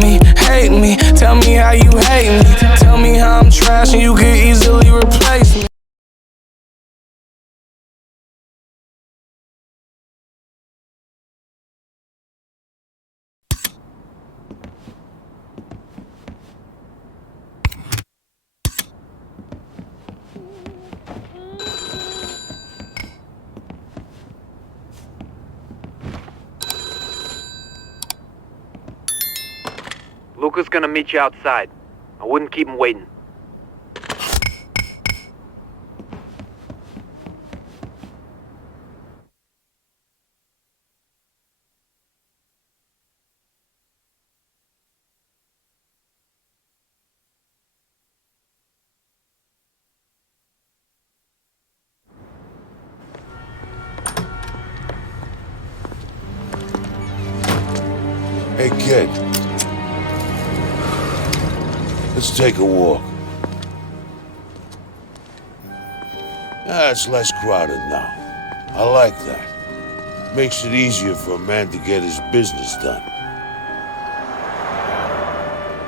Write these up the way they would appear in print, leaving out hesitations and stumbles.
hate me. Tell me how you hate me. Tell me how I'm trash and you could easily replace me. Luca's gonna meet you outside. I wouldn't keep him waiting. Hey, kid. Let's take a walk. It's less crowded now. I like that. Makes it easier for a man to get his business done.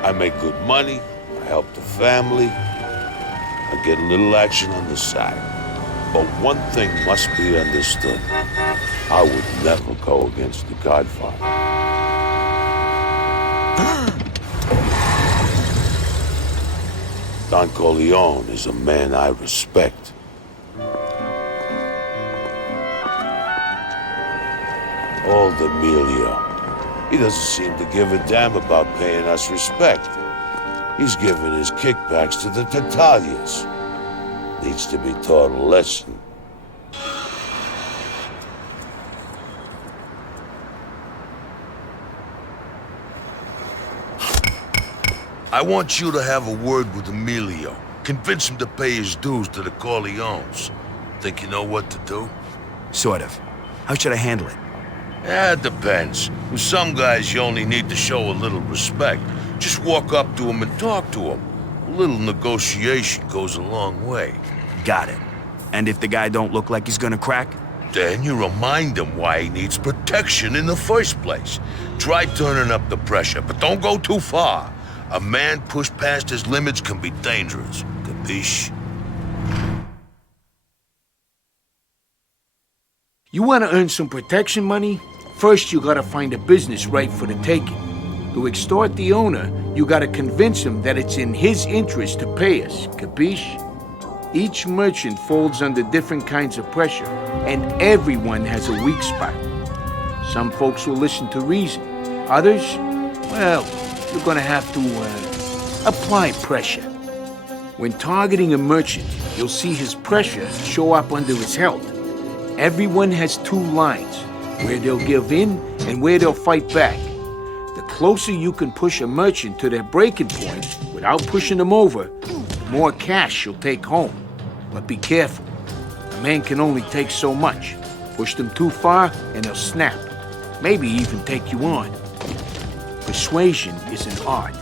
I make good money, I help the family, I get a little action on the side. But one thing must be understood. I would never go against the Godfather. Don Corleone is a man I respect. Old Emilio. He doesn't seem to give a damn about paying us respect. He's giving his kickbacks to the Tatalians. Needs to be taught a lesson. I want you to have a word with Emilio. Convince him to pay his dues to the Corleones. Think you know what to do? Sort of. How should I handle it? Yeah, it depends. With some guys, you only need to show a little respect. Just walk up to him and talk to him. A little negotiation goes a long way. Got it. And if the guy don't look like he's gonna crack? Then you remind him why he needs protection in the first place. Try turning up the pressure, but don't go too far. A man pushed past his limits can be dangerous. Capiche? You want to earn some protection money? First, you gotta find a business right for the taking. To extort the owner, you gotta convince him that it's in his interest to pay us. Capiche? Each merchant folds under different kinds of pressure, and everyone has a weak spot. Some folks will listen to reason. Others, well, you're gonna have to apply pressure. When targeting a merchant, you'll see his pressure show up under his health. Everyone has two lines, where they'll give in and where they'll fight back. The closer you can push a merchant to their breaking point without pushing them over, the more cash you'll take home. But be careful. A man can only take so much. Push them too far and they'll snap. Maybe even take you on. Persuasion is an art.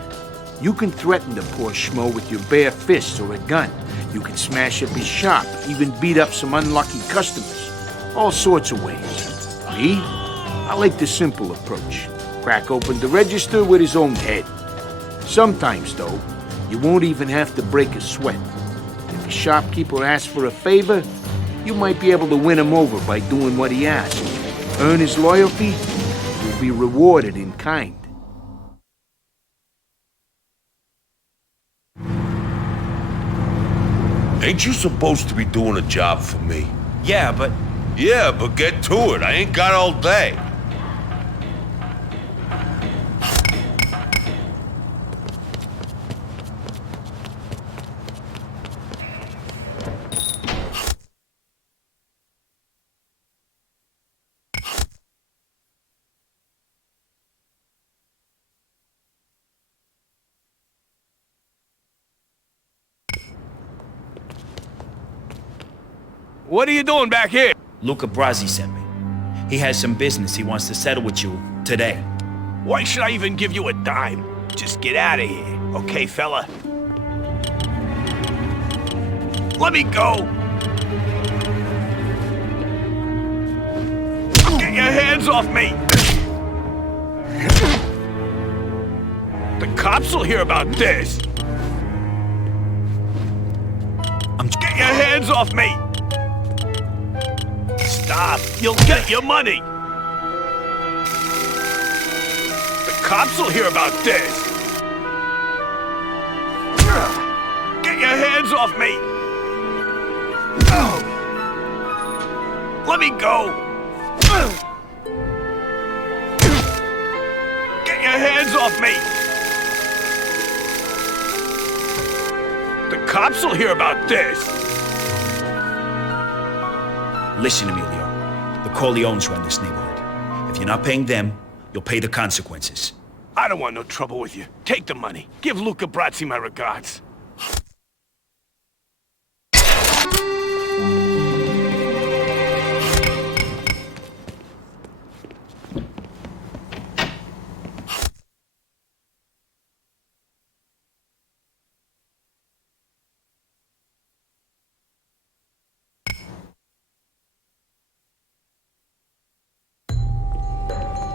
You can threaten the poor schmo with your bare fists or a gun. You can smash up his shop, even beat up some unlucky customers. All sorts of ways. Me? I like the simple approach. Crack open the register with his own head. Sometimes, though, you won't even have to break a sweat. If a shopkeeper asks for a favor, you might be able to win him over by doing what he asks. Earn his loyalty, you'll be rewarded in kind. Ain't you supposed to be doing a job for me? Yeah, but... Yeah, but get to it. I ain't got all day. What are you doing back here? Luca Brasi sent me. He has some business he wants to settle with you today. Why should I even give you a dime? Just get out of here, okay, fella? Let me go! Get your hands off me! The cops will hear about this. Get your hands off me! Stop! You'll get your money! The cops will hear about this! Get your hands off me! Let me go! Get your hands off me! The cops will hear about this! Listen to me, Leo. The Corleones run this neighborhood. If you're not paying them, you'll pay the consequences. I don't want no trouble with you. Take the money. Give Luca Brazzi my regards.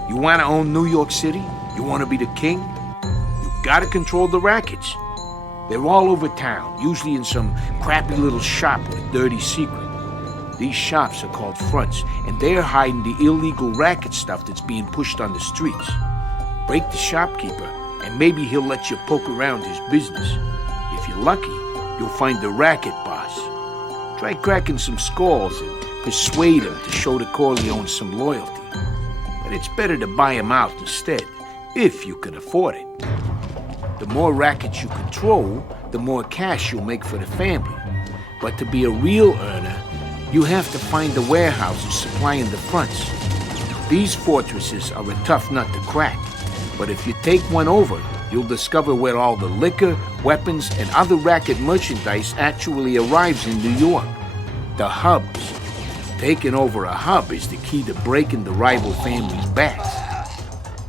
You want to own New York City? You want to be the king? You gotta control the rackets. They're all over town, usually in some crappy little shop with a dirty secret. These shops are called fronts, and they're hiding the illegal racket stuff that's being pushed on the streets. Break the shopkeeper, and maybe he'll let you poke around his business. If you're lucky, you'll find the racket boss. Try cracking some skulls and persuade him to show the Corleones some loyalty. But it's better to buy him out instead, if you can afford it. The more rackets you control, the more cash you'll make for the family. But to be a real earner, you have to find the warehouses supplying the fronts. These fortresses are a tough nut to crack, but if you take one over, you'll discover where all the liquor, weapons, and other racket merchandise actually arrives in New York. The hubs. Taking over a hub is the key to breaking the rival family's backs.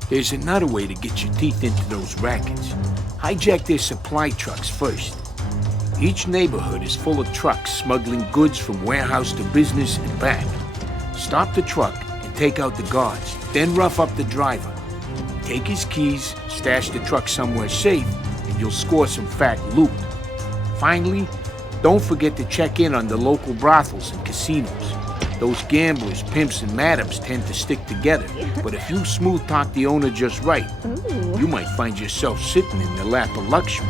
There's another way to get your teeth into those rackets. Hijack their supply trucks first. Each neighborhood is full of trucks smuggling goods from warehouse to business and back. Stop the truck and take out the guards, then rough up the driver. Take his keys, stash the truck somewhere safe, and you'll score some fat loot. Finally, don't forget to check in on the local brothels and casinos. Those gamblers, pimps, and madams tend to stick together, but if you smooth talk the owner just right, you might find yourself sitting in the lap of luxury.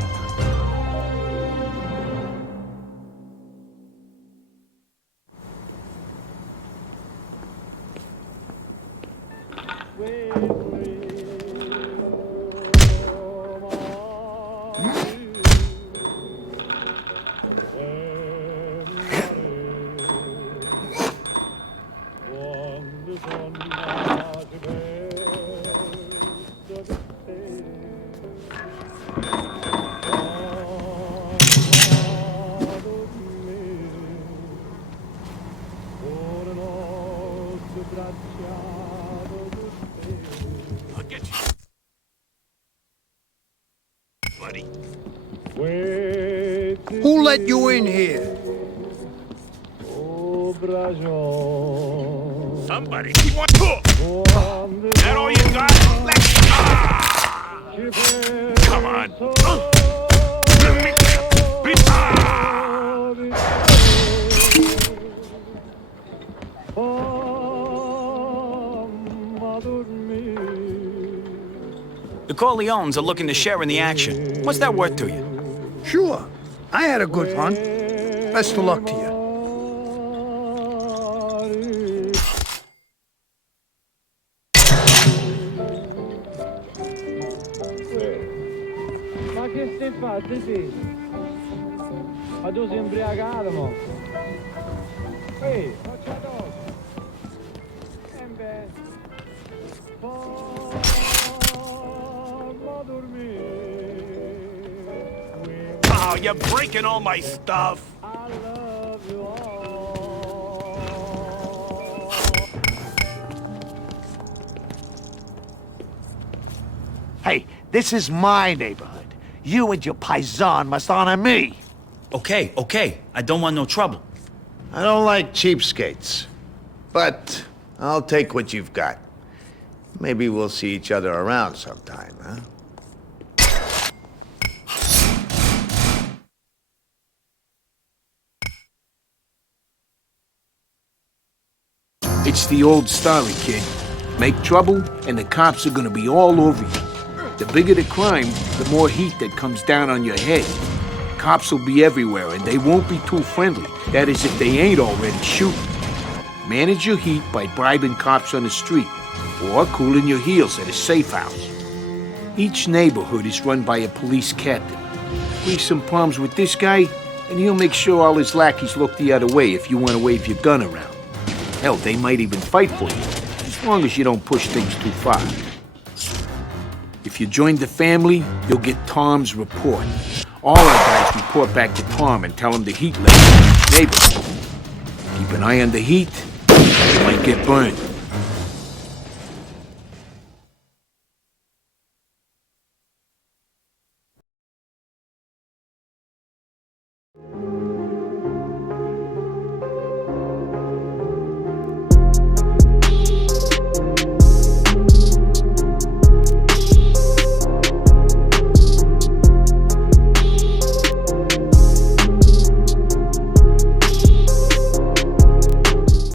I'll get you. Buddy. Who let you in here? Somebody. You want to? That all you got? Come on. The Corleones are looking to share in the action. What's that worth to you? Sure. I had a good run. Best of luck to you. Ma che stai fatti, sì? Ma tu sei imbriagato, mo? Ehi, faccia addosso! E beh... Fammi dormire. Oh, you're breaking all my stuff. I love you all. Hey, this is my neighborhood. You and your paisan must honor me. Okay, okay. I don't want no trouble. I don't like cheapskates, but I'll take what you've got. Maybe we'll see each other around sometime, huh? It's the old story, kid. Make trouble, and the cops are gonna be all over you. The bigger the crime, the more heat that comes down on your head. Cops will be everywhere, and they won't be too friendly. That is, if they ain't already shooting. Manage your heat by bribing cops on the street, or cooling your heels at a safe house. Each neighborhood is run by a police captain. Leave some problems with this guy, and he'll make sure all his lackeys look the other way if you want to wave your gun around. Hell, they might even fight for you, as long as you don't push things too far. If you join the family, you'll get Tom's report. All our guys report back to Tom and tell him the heat level in each neighborhood. Keep an eye on the heat, you might get burned.